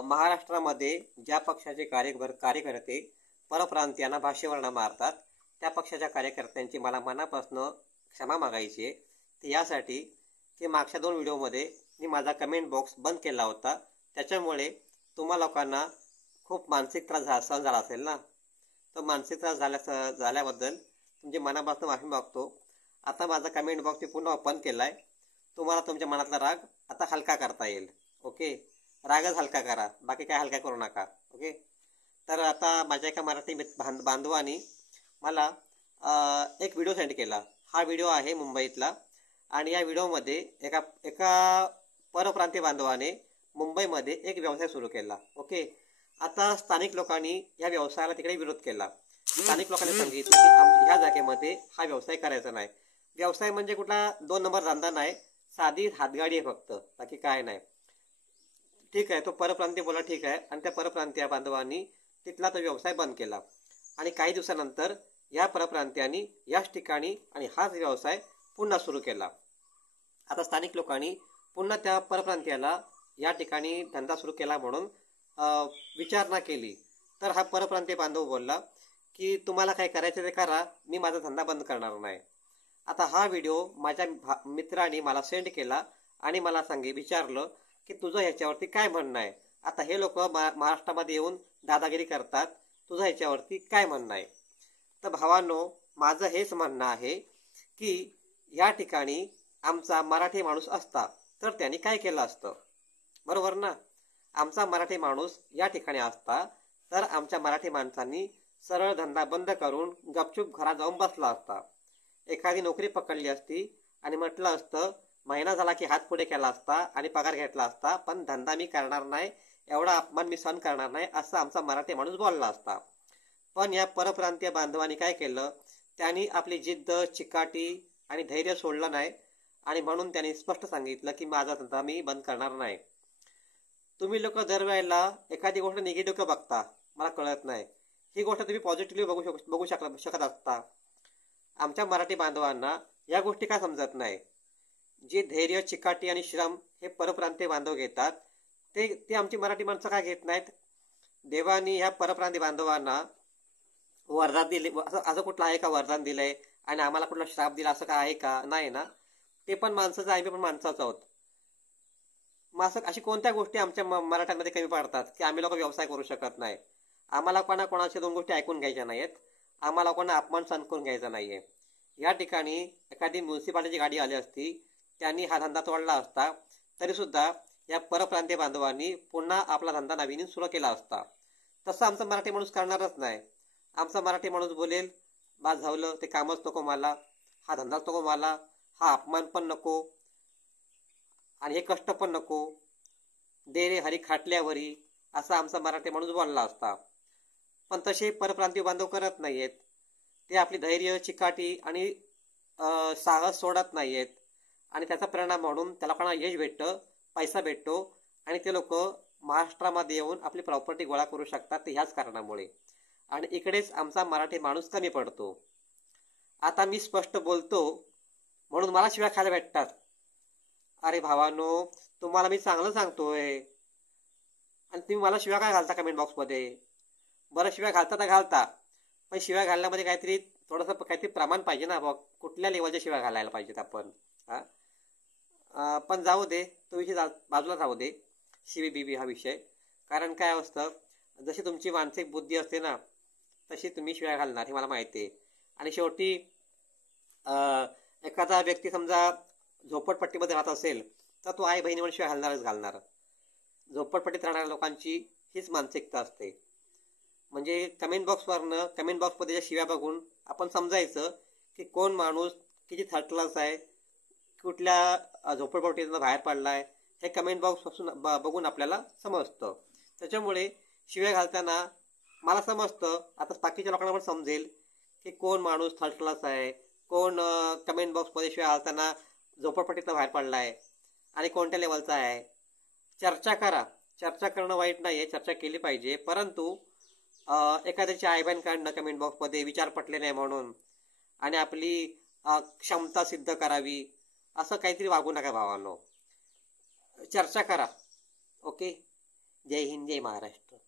महाराष्ट्रामध्ये ज्या पक्षाचे कार्यकर्ते परप्रांतीयांना भाष्यवर्ण मारतात त्या पक्षाच्या कार्यकर्त्यांची मला मनापासून क्षमा मागायची आहे. तर यासाठी की मागच्या 2 व्हिडिओमध्ये मी माझा कमेंट बॉक्स बंद केला होता, त्याच्यामुळे तुम्हा लोकांना खूप मानसिक त्रास सहन झाला असेल ना. तर मानसिक त्रास झाल्याबद्दल तुमची मनापासून माफी मागतो. आता माझा कमेंट बॉक्स मी पुन्हा ओपन केला आहे. तुम्हाला तुमच्या मनातला राग आता हलका करता येईल. ओके, रागच हलका करा, बाकी काय हलका करू नका. ओके, तर आता माझ्या एका मराठी बांधवांनी मला एक व्हिडिओ सेंड केला. हा व्हिडिओ आहे मुंबईतला आणि या व्हिडिओमध्ये एका परप्रांतीय बांधवाने मुंबईमध्ये एक व्यवसाय सुरू केला. ओके, आता स्थानिक लोकांनी या व्यवसायाला तिकडे विरोध केला. स्थानिक लोकांनी सांगितलं की ह्या जागेमध्ये हा व्यवसाय करायचा नाही. व्यवसाय म्हणजे कुठला 2 नंबर धंदा नाही, साधी हातगाडी आहे फक्त, बाकी काय नाही. ठीक आहे, तो परप्रांतीय बोला ठीक आहे, आणि त्या परप्रांतीय बांधवांनी तिथला तो व्यवसाय बंद केला. आणि काही दिवसानंतर या परप्रांतीयांनी याच ठिकाणी आणि हाच व्यवसाय पुन्हा सुरू केला. आता स्थानिक लोकांनी पुन्हा त्या परप्रांतीयाला या ठिकाणी धंदा सुरू केला म्हणून विचारणा केली. तर हा परप्रांतीय बांधव बोलला की तुम्हाला काय करायचं ते करा, मी माझा धंदा बंद करणार नाही. आता हा व्हिडिओ माझ्या मित्राने मला सेंड केला आणि मला विचारलं की तुझं ह्याच्यावरती काय म्हणणं आहे. आता हे लोक महाराष्ट्रामध्ये येऊन दादागिरी करतात, तुझं ह्याच्यावरती काय म्हणणं आहे. तर भावांनो, माझं हेच म्हणणं आहे की या ठिकाणी आमचा मराठी माणूस असता तर त्यांनी काय केलं असतं, बरोबर ना. आमचा मराठी माणूस या ठिकाणी असता तर आमच्या मराठी माणसांनी सरळ धंदा बंद करून गपचूप घरात जाऊन बसला असता. एखादी नोकरी पकडली असती आणि म्हटलं असतं, महिना झाला की हात पुढे केला असता आणि पगार घेतला असता, पण धंदा मी करणार नाही, एवढा अपमान मी सहन करणार नाही, असं आमचा मराठी माणूस बोलला असता. पण या परप्रांतीय बांधवांनी काय केलं, त्यांनी आपली जिद्द, चिकाटी आणि धैर्य सोडलं नाही आणि म्हणून त्यांनी स्पष्ट सांगितलं की माझा धंदा मी बंद करणार नाही. तुम्ही लोक दरवेळेला एखादी गोष्ट निगेटिव्ह बघता, मला कळत नाही. ही गोष्ट तुम्ही पॉझिटिव्हली बघू शकत असता. आमच्या मराठी बांधवांना या गोष्टी का समजत नाही. जे धैर्य, चिकाटी आणि श्रम हे परप्रांतीय बांधव घेतात ते आमची मराठी माणसं का घेत नाहीत. देवानी ह्या परप्रांतीय बांधवांना वरदान दिले, असं कुठलं आहे का वरदान दिलंय आणि आम्हाला कुठला श्राप दिला, असं का आहे का, नाही ना. ते पण माणसाचं आहे, पण माणसाच आहोत. मग असं अशी कोणत्या गोष्टी आमच्या मराठ्यांमध्ये कमी पडतात की आम्ही लोक व्यवसाय करू शकत नाही. आम्हाला कोणाच्या 2 गोष्टी ऐकून घ्यायच्या नाहीयेत, आम्हाला कोणा अपमान सहन करून घ्यायचा नाहीये. या ठिकाणी एखादी म्युन्सिपालिटीची गाडी आली असती, त्यांनी हा धंदा तोडला असता, तरी सुद्धा या परप्रांतीय बांधवांनी पुन्हा आपला धंदा नवीन सुरू केला असता. तसं आमचा मराठी माणूस करणारच नाही. आमचा मराठी माणूस बोलेल, बस झालं, ते कामच नको मला, हा धंदाच नको मला, हा अपमान पण नको आणि हे कष्ट पण नको, दे रे हरी खाटल्यावरी, असा आमचा मराठी माणूस बोलला असता. पण तसे परप्रांतीय बांधव करत नाहीयेत. ते आपली धैर्य, चिकाटी आणि साहस सोडत नाहीयेत आणि त्याचा परिणाम म्हणून त्याला कोणा यश भेटतं, पैसा भेटतो आणि ते लोक महाराष्ट्रामध्ये येऊन आपली प्रॉपर्टी गोळा करू शकतात. ह्याच कारणामुळे आणि इकडेच आमचा मराठी माणूस कमी पडतो. आता मी स्पष्ट बोलतो म्हणून मला शिव्या खायला भेटतात. अरे भावांनो, तुम्हाला मी चांगलं सांगतोय आणि तुम्ही मला शिव्या काय घालता कमेंट बॉक्समध्ये. बरं, शिव्या घालता तर घालता, पण शिव्या घालण्यामध्ये काहीतरी थोडंसं काहीतरी प्रमाण पाहिजे ना. कुठल्या लेवलच्या शिव्या घालायला पाहिजेत आपण. पण जाऊ दे, तो विषय बाजूला राहू दे, शिवी बिबी हा विषय. कारण काय असतं, जशी तुमची मानसिक बुद्धी असते ना, तशी तुम्ही शिव्या घालणार हे मला माहिती आहे. आणि शेवटी एखादा व्यक्ती समजा झोपडपट्टीमध्ये राहत असेल तर तो आई बहिणी म्हणून शिव्या घालणार. झोपडपट्टीत राहणाऱ्या लोकांची हीच मानसिकता असते. म्हणजे कमेंट बॉक्समध्ये शिव्या बघून आपण समजायचं की कोण माणूस किती थर्ड क्लास आहे, कुठल्या झोपडपट्टीतून बाहेर पडलाय, हे कमेंट बॉक्स बघून आपल्याला समजतं. त्याच्यामुळे शिव्या घालताना मला समजतं, आता बाकीच्या लोकांना पण समजेल की कोण माणूस थर्ड क्लास आहे, कोण कमेंट बॉक्समध्ये शिव्या घालताना झोपडपट्टीतून बाहेर पडलाय आणि कोणत्या लेवलचा आहे. चर्चा करा, चर्चा करणं वाईट नाहीये, चर्चा केली पाहिजे, परंतु एखाद्याची आयबॅन काढणं कमेंट बॉक्समध्ये विचार पटले नाही म्हणून आणि आपली क्षमता सिद्ध करावी, असं काहीतरी वागू नका भावांनो. चर्चा करा. ओके, जय हिंद, जय महाराष्ट्र.